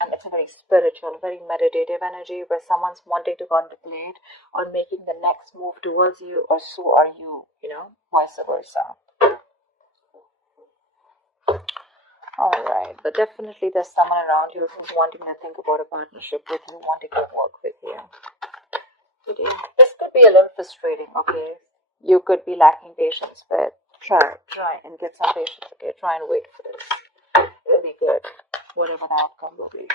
And it's a very spiritual, very meditative energy where someone's wanting to contemplate on making the next move towards you, or so are you, vice versa. Alright, but definitely there's someone around you who's wanting to think about a partnership with you, wanting to work with you. This could be a little frustrating, okay? You could be lacking patience, but try and get some patience, okay? Try and wait for this. It'll be good, whatever the outcome will be.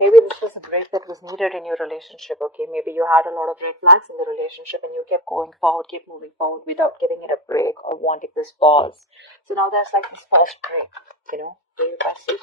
Maybe this was a break that was needed in your relationship, okay? Maybe you had a lot of red flags in the relationship and you kept going forward, kept moving forward without giving it a break or wanting this pause. So now there's like this pause break, for you Pisces.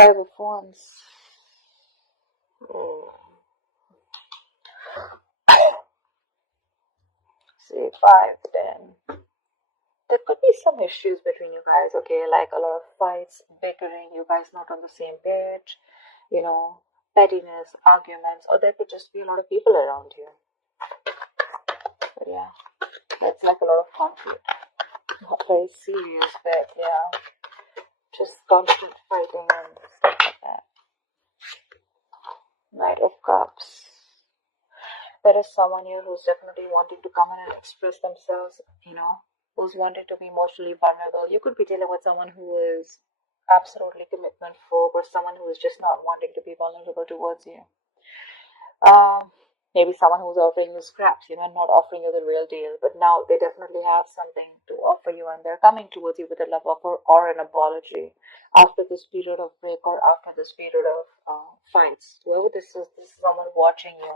Five of Wands. See, 5, 10. There could be some issues between you guys, okay? Like a lot of fights, bickering, you guys not on the same page, pettiness, arguments, or there could just be a lot of people around you. But yeah, that's like a lot of conflict. Not very serious, but yeah, just constant fighting and stuff like that. Knight of Cups. There is someone here who's definitely wanting to come in and express themselves, who's wanting to be emotionally vulnerable. You could be dealing with someone who is absolutely commitment phobe, or someone who is just not wanting to be vulnerable towards you. Maybe someone who's offering you scraps, and not offering you the real deal, but now they definitely have something to offer you and they're coming towards you with a love offer or an apology after this period of break or after this period of fights. Whoever this is someone watching you,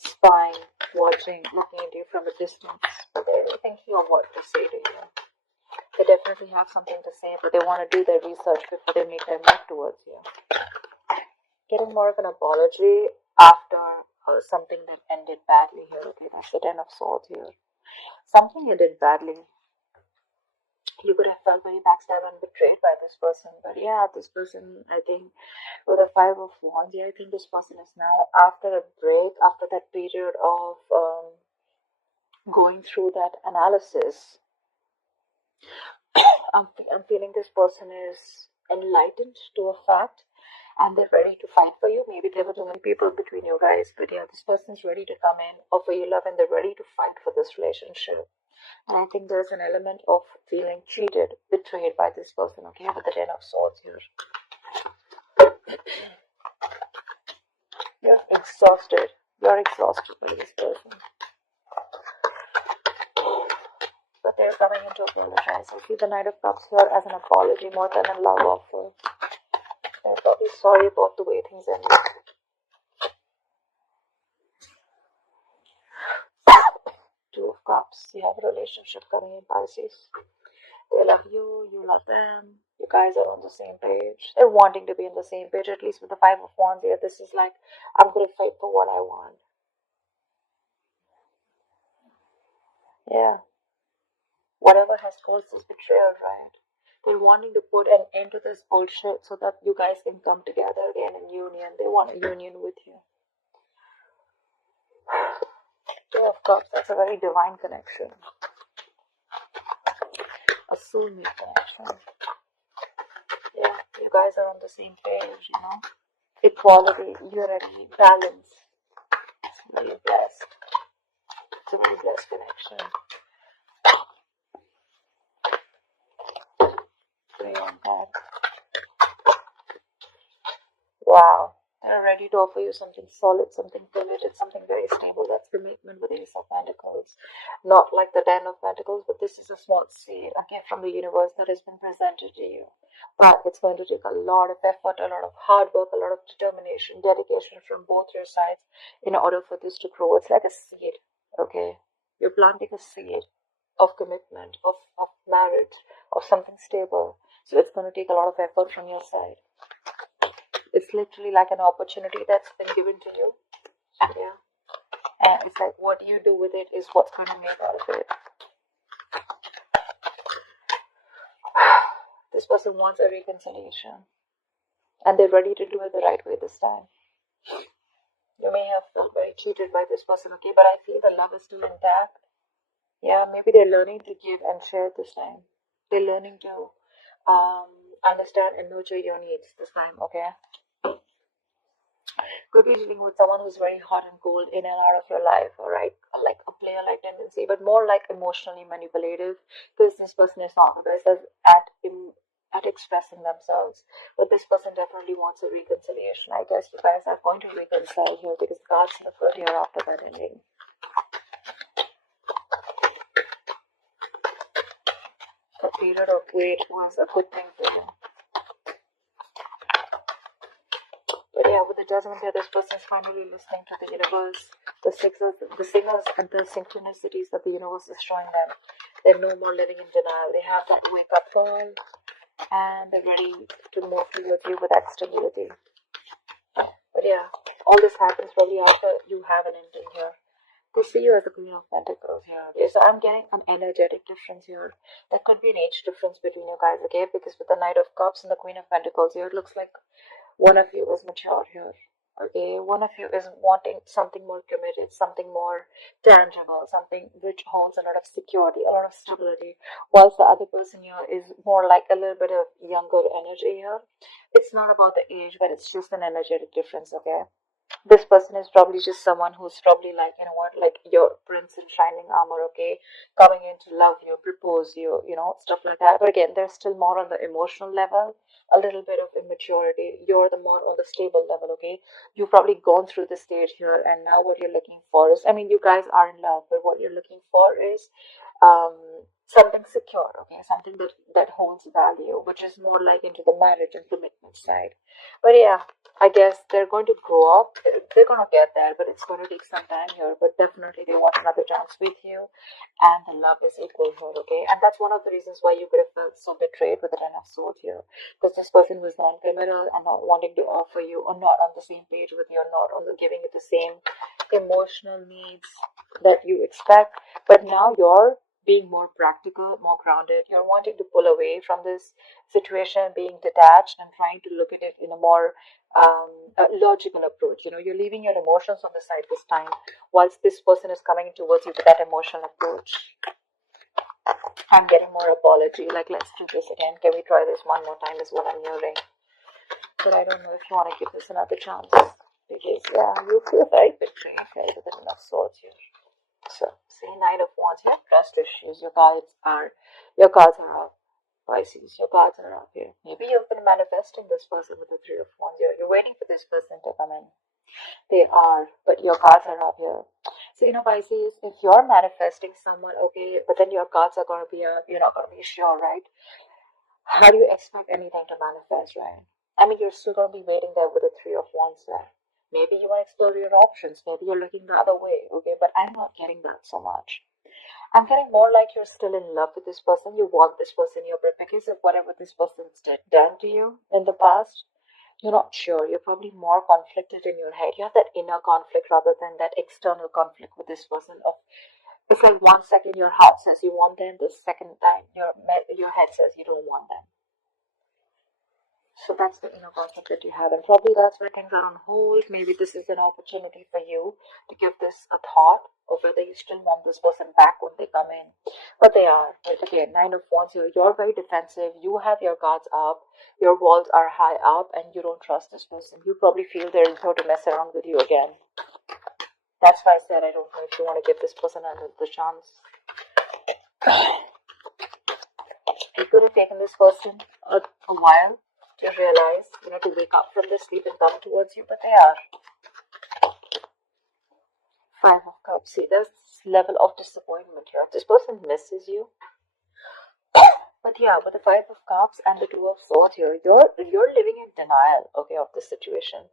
spying, watching, looking at you from a distance, but they're thinking of what to say to you. They definitely have something to say, but they want to do their research before they make their move towards you. Getting more of an apology after something that ended badly here. Okay, that's the 10 of Swords here. Something ended badly. You could have felt very backstabbed and betrayed by this person, but yeah, this person, I think, with the 5 of Wands, yeah, I think this person is now after a break, after that period of going through that analysis. I'm feeling this person is enlightened to a fact and they're ready to fight for you. Maybe there were too many people between you guys, but yeah, this person's ready to come in, offer you love, and they're ready to fight for this relationship. And I think there's an element of feeling cheated, betrayed by this person, okay, with the 10 of Swords here. You're exhausted. You're exhausted by this person. But they're coming in to apologize. I see the Knight of Cups here as an apology more than a love offer. They're probably sorry about the way things ended. Two of Cups. You have a relationship coming in, Pisces. They love you, you love them. You guys are on the same page. They're wanting to be on the same page, at least with the 5 of Wands here. This is like, I'm going to fight for what I want. Yeah. Whatever has caused this betrayal, right? They're wanting to put an end to this bullshit so that you guys can come together again in union. They want a union with you. Yeah, of course, that's a very divine connection. A soulmate connection. Yeah, you guys are on the same page, Equality, unity, balance. It's very blessed. It's a very blessed connection. Wow. They're ready to offer you something solid, something committed, something very stable. That's commitment with the Ace of Pentacles. Not like the 10 of Pentacles, but this is a small seed, a gift from the universe that has been presented to you. But it's going to take a lot of effort, a lot of hard work, a lot of determination, dedication from both your sides in order for this to grow. It's like a seed, okay? You're planting a seed of commitment, of marriage, of something stable. So it's going to take a lot of effort from your side. It's literally like an opportunity that's been given to you. Yeah. And it's like what you do with it is what's going to make out of it. This person wants a reconciliation. And they're ready to do it the right way this time. You may have felt very cheated by this person, okay? But I feel the love is still intact. Yeah, maybe they're learning to give and share this time. They're learning to understand and nurture your needs this time, okay? Could be dealing with someone who's very hot and cold in and out of your life, all right? Like a player-like tendency, but more like emotionally manipulative, because this person is not the best at expressing themselves. But this person definitely wants a reconciliation. I guess you guys are going to reconcile here because God's in the good here after that ending. A period of wait was a good thing for you. But yeah, with the judgment here, this person is finally listening to the universe, the signals and the synchronicities that the universe is showing them. They're no more living in denial. They have that wake-up call, and they're ready to move towards you with that stability. But yeah, all this happens probably after you have an ending here. They see you as the Queen of Pentacles here. Okay, so I'm getting an energetic difference here. There could be an age difference between you guys, okay? Because with the Knight of Cups and the Queen of Pentacles here, it looks like one of you is mature here. Okay, one of you is wanting something more committed, something more tangible, something which holds a lot of security, a lot of stability, whilst the other person here is more like a little bit of younger energy here. It's not about the age, but it's just an energetic difference, okay? This person is probably just someone who's probably like, you know what, like your prince in shining armor, okay, coming in to love you, propose you, you know, stuff like that. But again, there's still more on the emotional level, a little bit of immaturity. You're the more on the stable level, okay? You've probably gone through the stage here, and now what you're looking for is, I mean, you guys are in love, but what you're looking for is um something secure, okay, something that holds value, which is more like into the marriage and commitment side. But yeah, I guess they're going to grow up. They're going to get there, but it's going to take some time here. But definitely, they want another chance with you, and the love is equal here, okay? And that's one of the reasons why you could have felt so betrayed with the Ten of Swords here, because this person was non-committal and not wanting to offer you, or not on the same page with you, or not on the giving you the same emotional needs that you expect. But now you're being more practical, more grounded. You're wanting to pull away from this situation, being detached and trying to look at it in a more logical approach. You know, you're leaving your emotions on the side this time, whilst this person is coming towards you with that emotional approach. I'm getting more apology. Like, let's do this again. Can we try this one more time? Is what I'm hearing. But I don't know if you want to give this another chance, because yeah, you feel very betrayed, right? With enough swords here. So, say Knight of Wands here. Trust issues. Your cards are up. Pisces, your cards are up here. Maybe you've been manifesting this person with the Three of Wands here. You're waiting for this person to come in. They are, but your cards are up here. So, you know, Pisces, if you're manifesting someone, okay, but then your cards are going to be up, you're not going to be sure, right? How do you expect anything to manifest, right? I mean, you're still going to be waiting there with the Three of Wands there. Maybe you want to explore your options. Maybe you're looking the other way, okay? But I'm not getting that so much. I'm getting more like you're still in love with this person. You want this person in your brain because of whatever this person's done to you in the past. You're not sure. You're probably more conflicted in your head. You have that inner conflict rather than that external conflict with this person. Of it's like 1 second your heart says you want them, the second time your head says you don't want them. So that's the inner conflict that you have, and probably that's where things are on hold. Maybe this is an opportunity for you to give this a thought of whether you still want this person back when they come in. But they are. But again, Nine of Wands, you're very defensive. You have your guards up. Your walls are high up, and you don't trust this person. You probably feel they're here to mess around with you again. That's why I said I don't know if you want to give this person another chance. You could have taken this person a while to realize, to wake up from the sleep and come towards you, but they are. Five of Cups. See, there's this level of disappointment here. This person misses you. But yeah, with the Five of Cups and the Two of Swords here, you're living in denial, okay, of this situation.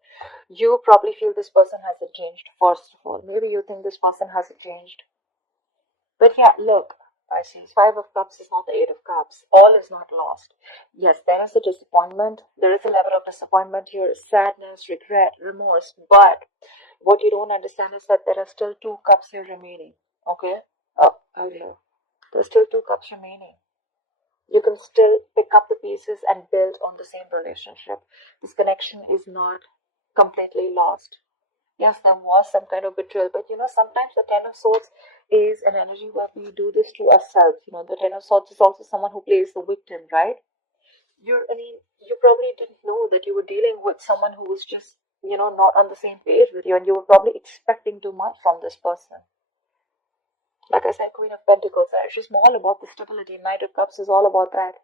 You probably feel this person hasn't changed, first of all. Maybe you think this person hasn't changed. But yeah, look, Pisces, Five of Cups is not the Eight of Cups. All is not lost. Yes, there is a disappointment. There is a level of disappointment here, sadness, regret, remorse. But what you don't understand is that there are still 2 cups here remaining. Okay? Oh, out here. There's still 2 cups remaining. You can still pick up the pieces and build on the same relationship. This connection is not completely lost. Yes, there was some kind of betrayal, but sometimes the Ten of Swords is an energy where we do this to ourselves. The Ten of Swords is also someone who plays the victim, right? I mean, you probably didn't know that you were dealing with someone who was just, not on the same page with you, and you were probably expecting too much from this person. Like I said, Queen of Pentacles, it's just all about the stability. Knight of Cups is all about that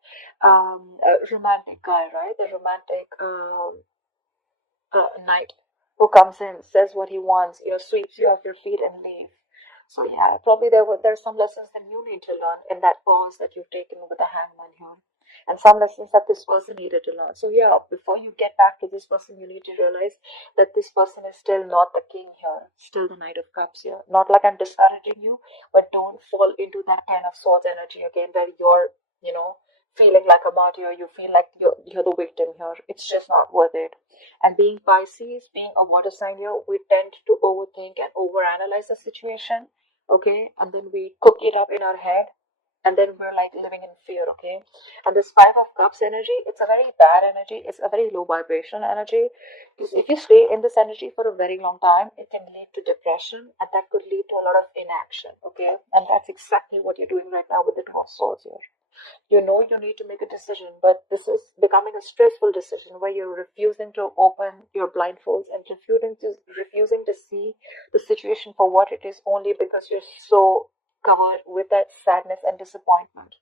romantic guy, right? The romantic knight who comes in, says what he wants, sweeps you off your feet and leave. So yeah, probably there's some lessons that you need to learn in that pause that you've taken with the hangman here. And some lessons that this person needed to learn. So yeah, before you get back to this person, you need to realize that this person is still not the king here, still the Knight of Cups here. Not like I'm discouraging you, but don't fall into that Ten of Swords energy again, where you're, feeling like a martyr, you feel like you're the victim here. It's just not worth it. And being Pisces, being a water sign here, we tend to overthink and overanalyze the situation, okay? And then we cook it up in our head, and then we're like living in fear, okay? And this Five of Cups energy, it's a very bad energy. It's a very low vibration energy. Because if you stay in this energy for a very long time, it can lead to depression, and that could lead to a lot of inaction, okay? And that's exactly what you're doing right now with the Two of Swords here. You know you need to make a decision, but this is becoming a stressful decision where you're refusing to open your blindfolds and refusing to see the situation for what it is, only because you're so covered with that sadness and disappointment.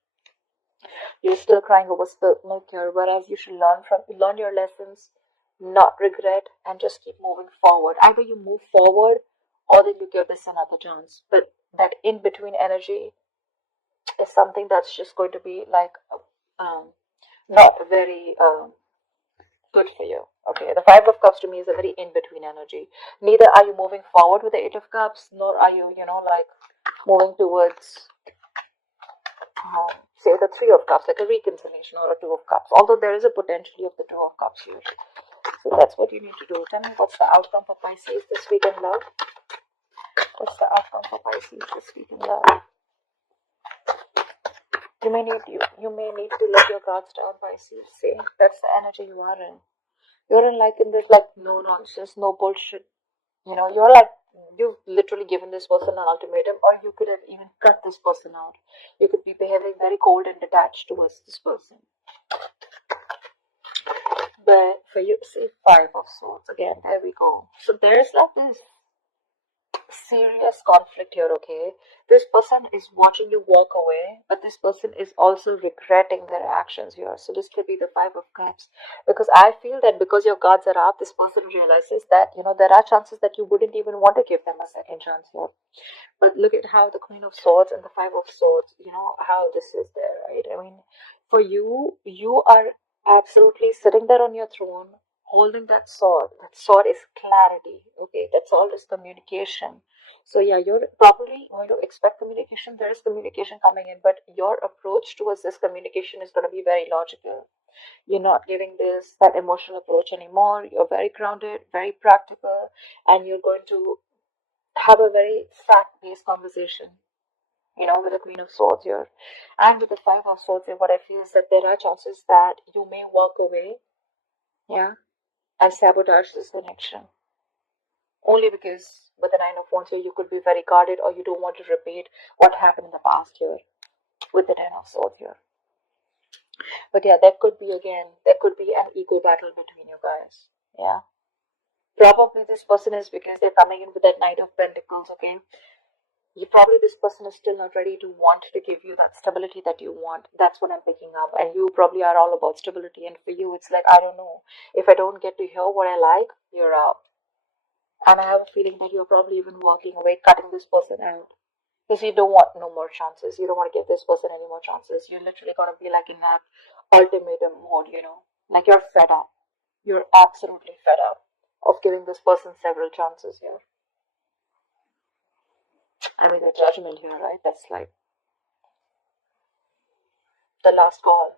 You're still crying over spilt milk here, whereas you should learn your lessons, not regret, and just keep moving forward. Either you move forward or then you give this another chance. But that in between energy is something that's just going to be like um, not very good for you. Okay, the Five of Cups to me is a very in between energy. Neither are you moving forward with the Eight of Cups, nor are you, like moving towards, say, the Three of Cups, like a reconciliation or a Two of Cups. Although there is a potential of the Two of Cups here. So that's what you need to do. Tell me what's the outcome for Pisces this week in love? What's the outcome for Pisces this week in love? You may need to let your guards down, Pisces. See, that's the energy you are in. You're in like in this like no nonsense, no bullshit. You're like you've literally given this person an ultimatum, or you could have even cut this person out. You could be behaving very cold and detached towards this person. But for you, see, Five of Swords again. There we go. So there's like this serious conflict here, okay? This person is watching you walk away, but this person is also regretting their actions here. So this could be the Five of Cups. Because I feel that because your guards are up, this person realizes that, there are chances that you wouldn't even want to give them a second chance here. But look at how the Queen of Swords and the Five of Swords, how this is there, right? I mean, for you, you are absolutely sitting there on your throne, holding that sword. That sword is clarity, okay? That sword is communication. So yeah, you're probably going to expect communication. There is communication coming in, but your approach towards this communication is going to be very logical. You're not giving this that emotional approach anymore. You're very grounded, very practical, and you're going to have a very fact-based conversation, with the Queen of Swords here. And with the Five of Swords here, what I feel is that there are chances that you may walk away, yeah, and sabotage this connection. Only because with the Nine of Wands here, you could be very guarded, or you don't want to repeat what happened in the past here with the Ten of Swords here. But yeah, there could be an ego battle between you guys. Yeah. Probably this person is because they're coming in with that Knight of Pentacles, okay? This person is still not ready to want to give you that stability that you want. That's what I'm picking up. And you probably are all about stability. And for you, it's like, I don't know. If I don't get to hear what I like, you're out. And I have a feeling that you're probably even walking away, cutting this person out. Because you don't want no more chances. You don't want to give this person any more chances. You're literally going to be like in that ultimatum mode, Like you're fed up. You're absolutely fed up of giving this person several chances here. I mean, the judgment here, right? That's like the last call.